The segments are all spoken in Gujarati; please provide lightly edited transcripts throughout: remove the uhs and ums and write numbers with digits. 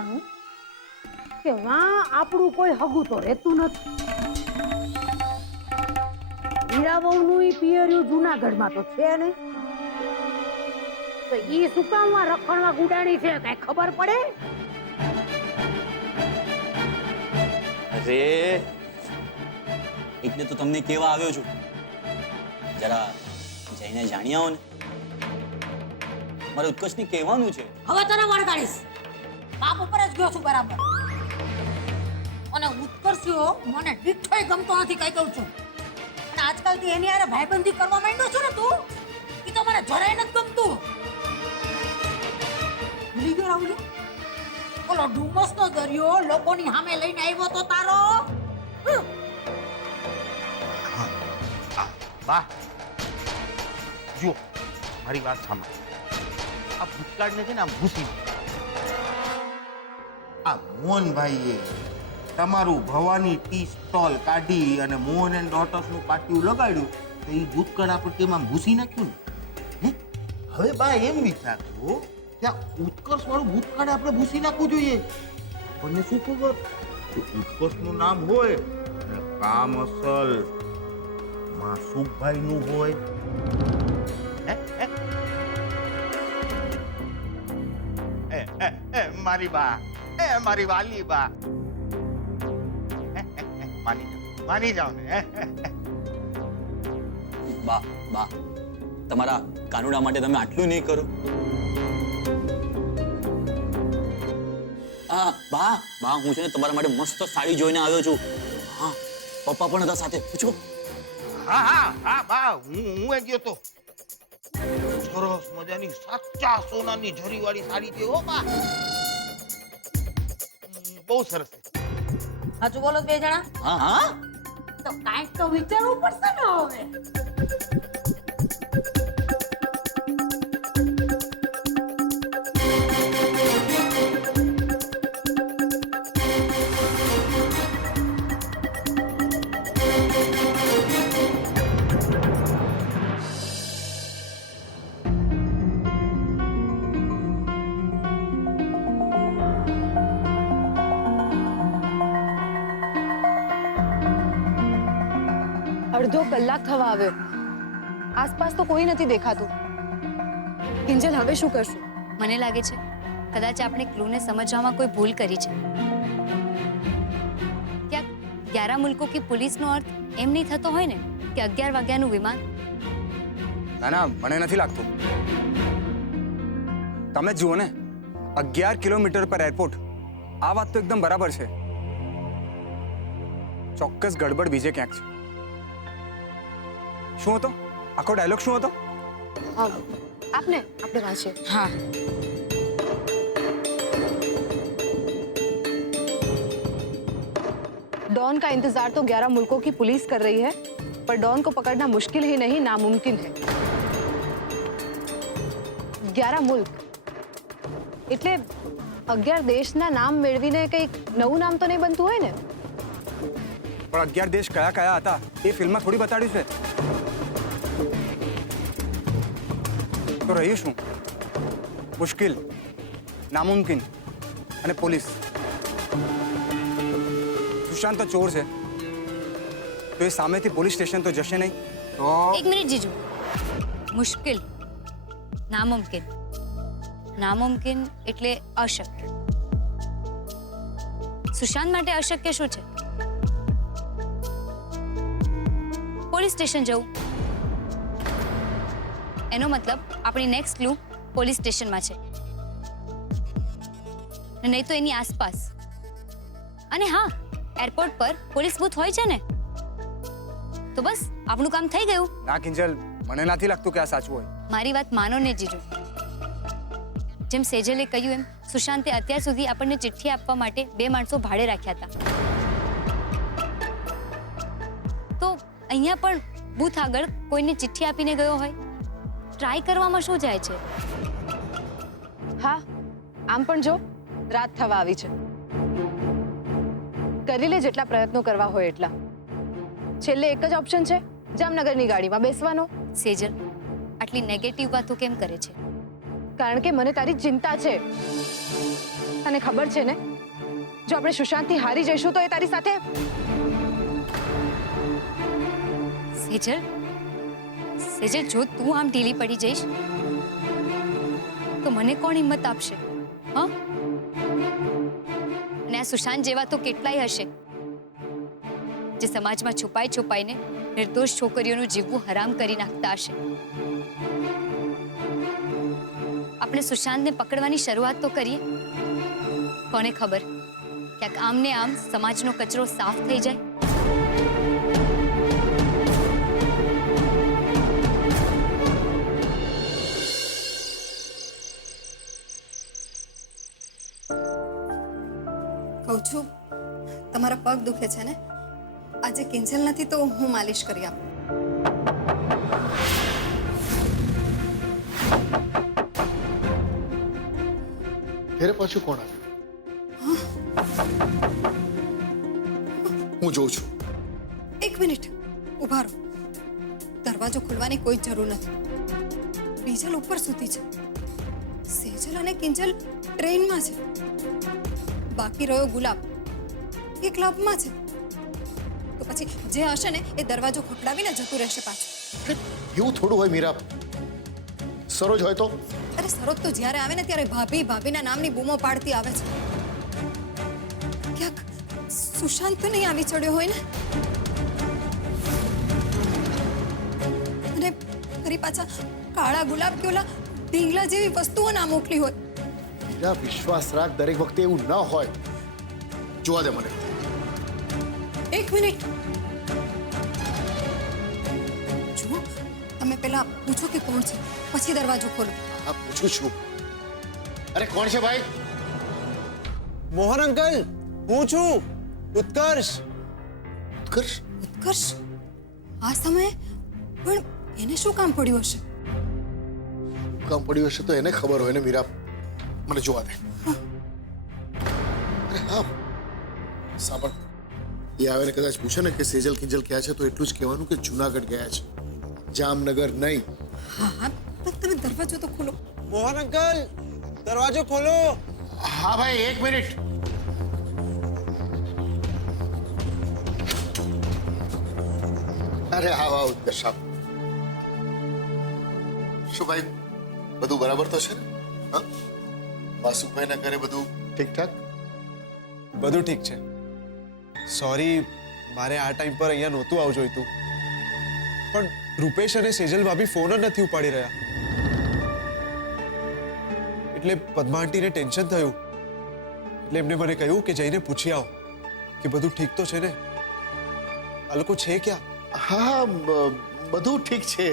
જાણું કે વાં આપણું કોઈ હગું તો રહેતું નથી. હીરાબહુનું ઈ પિયર્યું જૂનાગઢમાં તો છે નહીં, તો ઈ શું કામ રખડવા ગુડાણી છે, કઈ ખબર પડે? અરે એટલે તો તમને કેવા આવ્યો છું, જરા જઈને જાણી આવો ને. મારે ઉત્કર્ષને કહેવાનું છે. હવે તને વળગાડીશ. બાપ ઉપર જ ગયો છું બરાબર. અને ઉત્કર્ષિયો મને દીઠોય ગમતો નથી, કઈ કહું છું. અને આજકાલથી એની હારે ભાઈબંધી કરવા માંડ્યો છો ને તું, ઈ તો મને જરાય નથી ગમતું. ભૂલી ગયો રાહુલ? ઓલો ડુમસનો દરિયો લોકોની સામે લઈને આવ્યો તો તારો. વાહ, જુઓ મારી વાત સાંભળો. આ ભૂતકાળને છે ને આમ ભૂસી આ મોહનભાઈએ તમારું ભવાની ટી સ્ટોલ કાઢી અને મોહન એન્ડ ડોટર્સનું પાટિયું લગાડ્યું તો એ ભૂતકાળ આપણે કેમ આમ ભૂસી નાખ્યું ને. હવે બા એમ વિચારતો કે આ ઉત્કર્ષ વાળું ભૂતકાળ આપણે ભૂસી નાખવું જોઈએ. આપણને શું ખબર કે ઉત્કર્ષનું નામ હોય અને કામ અસલ માસુકભાઈનું હોય. મારી બા, મારી વાલી બા, માની જાઓ ને. બા બા, તમારા કાનુડા માટે તમે આટલું નહીં કરો. હા બા બા, હું છે ને તમારા માટે મસ્ત સાડી જોઈને આવ્યો છું. હા, પપ્પા પણ હતા સાથે, પૂછો. હા હા હા બા, હું એ ગયો તો. સરસ મજાની સાચા સોનાની જરીવાળી સાડી છે હો બા, બહુ સરસ છે. સાચું બોલો બે જણા? હા હા, તો કાંઈક તો વિચારવું પડશે ને હવે. અડધો કલાક થવા આવ્યો, આસપાસ તો કોઈ નથી દેખાતું. કિંજલ, હવે શું કરશું? મને લાગે છે કદાચ આપણે ક્લૂને સમજવામાં કોઈ ભૂલ કરી છે. ક્યાંક 11 મુલ્કો કી પુલિસનો અર્થ એમ નહીં થતો હોય ને કે 11 વાગ્યાનું વિમાન. ના ના, મને નથી લાગતું. તમે જુઓ ને, 11 કિલોમીટર પર એરપોર્ટ. આ વાત તો એકદમ બરાબર છે. ચોક્કસ ગડબડ બીજે ક્યાંક છે. શું હતો આખો ડાયલોગ? શું હતો? આપણે વાંચીએ. હા, डॉन का इंतजार तो 11 मुल्कों की पुलिस कर रही है, पर डॉन को पकड़ना मुश्किल ही नहीं नामुमकिन है. 11 मुल्क એટલે 11 દેશના નામ મેળવીને કંઈક નવું નામ તો નહીં બનતું હોય ને? પણ 11 દેશ કયા કયા હતા એ ફિલ્મમાં થોડી બતાડ્યું છે. તો રહ્યું શું? મુશ્કિલ, નામુમકિન અને પોલીસ. સુશાંત તો ચોર છે, તો એ સામેથી પોલીસ સ્ટેશન તો જશે નહીં. તો એક મિનિટ જીજુ. મુશ્કિલ, નામુમકિન. નામુમકિન એટલે અશક્ય. સુશાંત માટે અશક્ય શું છે? પોલીસ સ્ટેશન જવું. એનો મતલબ આપણી નેક્સ્ટ ક્લુ પોલીસ સ્ટેશનમાં છે, નહીં તો એની આસપાસ. અને હા, એરપોર્ટ પર પોલીસ બૂથ હોય છે ને, તો બસ આપણું કામ થઈ ગયું. ના કિંજલ, મને નથી લાગતું કે આ સાચું હોય. મારી વાત માનો ને જીજુ. જેમ સેજલે કહ્યું એમ સુશાંતે અત્યાર સુધી આપણને ચિઠ્ઠી આપવા માટે 2 માણસો ભાડે રાખ્યા હતા. તો અહીંયા પણ બૂથ આગળ કોઈને ચિઠ્ઠી આપીને ગયો હોય. ટ્રાય કરવામાં શું જાય છે? હા, આમ પણ જો રાત થવા આવી છે. કરી લે જેટલા પ્રયત્નો કરવા હોય એટલા. છેલ્લે એક જ ઓપ્શન છે, જામનગરની ગાડીમાં બેસવાનો. સેજલ, આટલી નેગેટિવ વાતો કેમ કરે છે? કારણ કે મને તારી ચિંતા છે. તને ખબર છે ને, જો આપણે સુશાંતથી હારી જઈશું તો એ તારી સાથે સેજલ, જો તું આમ ઢીલી પડી જઈશ તો મને કોણ હિંમત આપશે? હા, અને આ સુશાંત જેવા તો કેટલાય હશે જે સમાજમાં છુપાઈ છુપાઈને નિર્દોષ છોકરીઓનું જીવવું હરામ કરી નાખતા હશે. આપણે સુશાંતને પકડવાની શરૂઆત તો કરીએ. કોને ખબર, ક્યાંક આમને આમ સમાજનો કચરો સાફ થઈ જાય. કહું છું તમારા પગ દુખે છે ને, આજે કિંજલ નથી તો હું માલિશ કરી આપું. ઘરે પાછું કોણ આવ્યું? હું જોઉં છું. એક મિનિટ ઊભા રહો. દરવાજો ખોલવાની કોઈ જરૂર નથી. બીજલ ઉપર સૂતી છે, સેજલ અને કિંજલ ટ્રેનમાં છે, બાકી રહ્યો ગુલાબ એ ક્લબમાં છે. તો પછી જે હશે ને એ દરવાજો ખખડાવીને જતું રહેશે પાછું. એવું થોડું હોય મીરા. સરોજ હોય તો? અરે સરોજ તો જ્યારે આવે ને ત્યારે ભાભી ભાભીના નામની બૂમો પાડતી આવે છે. ક્યાંક સુશાંત તો નહીં આવી ચડ્યો હોય ને? અને ફરી પાછા કાળા ગુલાબ કે ઓલા ઢીંગલા જેવી વસ્તુઓ ના મોકલી હોય. મીરા, વિશ્વાસ રાખ, દરેક વખતે એવું ન હોય. જોવા દે મને. એક મિનિટ જુઓ, તમે પેલા પૂછો કે કોણ છે, પછી દરવાજો ખોલો. હા, પૂછું છું. અરે કોણ છે ભાઈ? મોહન અંકલ, હું છું ઉત્કર્ષ. ઉત્કર્ષ? ઉત્કર્ષ આ સમયે? પણ એને શું કામ પડ્યું હશે? કામ પડ્યું હશે તો એને ખબર હોય ને મીરા. મને જોવા દે. અરે હા, સાંભળ, એ આવે ને કદાચ પૂછે ને કે સેજલ કિંજલ ક્યાં છે, તો એટલું જ કહેવાનું કે જુનાગઢ ગયા છે, જામનગર નહીં. હા હા, તમે દરવાજો તો ખોલો. મોહન અંકલ, દરવાજો ખોલો. હા ભાઈ, એક મિનિટ. અરે હા હા ઉત્કર્ષ, આવ. શું ભાઈ, બધું બરાબર તો છે ને? હા, વાસુભાઈના ઘરે બધું ઠીકઠાક? બધું ઠીક છે. સોરી, મારે આ ટાઈમ પર અહીંયા નહોતું આવવું જોઈતું, પણ રૂપેશ અને સેજલ ભાભી ફોન જ નથી ઉપાડી રહ્યા, એટલે પદ્મા આંટીને ટેન્શન થયું, એટલે એમને મને કહ્યું કે જઈને પૂછી આવો કે બધું ઠીક તો છે ને, આ લોકો છે ક્યાં. હા, બધું ઠીક છે.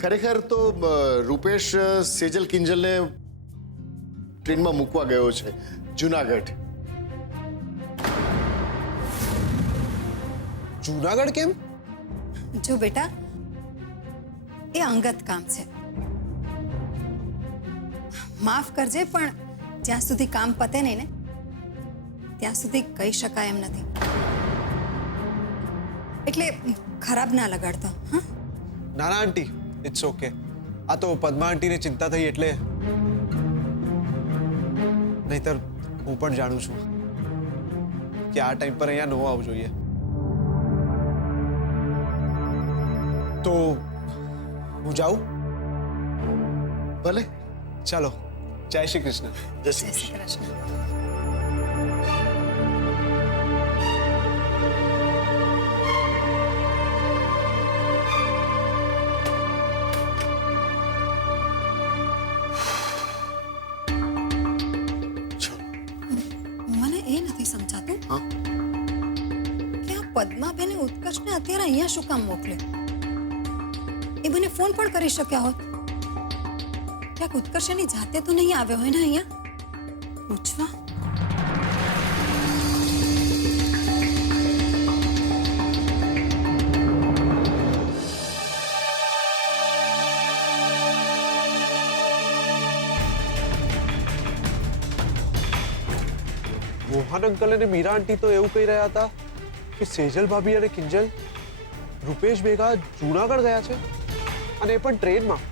ખરેખર તો રૂપેશ સેજલ કિંજલને ટ્રેનમાં મૂકવા ગયો છે જુનાગઢ. જુનાગઢ કેમ? જો બેટા, એ અંગત કામ છે. માફ કરજે, પણ જ્યાં સુધી કામ પતે નહીં ને ત્યાં સુધી કહી શકાય એમ નથી. એટલે ખરાબ ના લગાડતો. હા, ના ના આંટી, ઇટ્સ ઓકે. આ તો પદ્મા આંટીને ચિંતા થઈ એટલે, નહીતર હું પણ જાણું છું કે આ ટાઈમ પર અહીંયા ન આવવું જોઈએ. તો હું જાઉં? ભલે. ચાલો, જય શ્રી કૃષ્ણ. જય જય શ્રી શ્રી કૃષ્ણ. કૃષ્ણ. મને એ નથી સમજાતું હા? કે આ પદ્માબેને ઉત્કર્ષને અત્યારે અહીંયા શું કામ મોકલે? એ મને ફોન પણ કરી શક્યા હોત. ક્યાંક ઉત્કર્ષ એની જાતે તો નહીં આવ્યો હોય ને અહીંયા પૂછવા. મોહન અંકલ અને મીરા આંટી તો એવું કહી રહ્યા હતા કે સેજલ ભાભી અને કિંજલ રૂપેશ ભેગા જૂનાગઢ ગયા છે, અને એ પણ ટ્રેનમાં.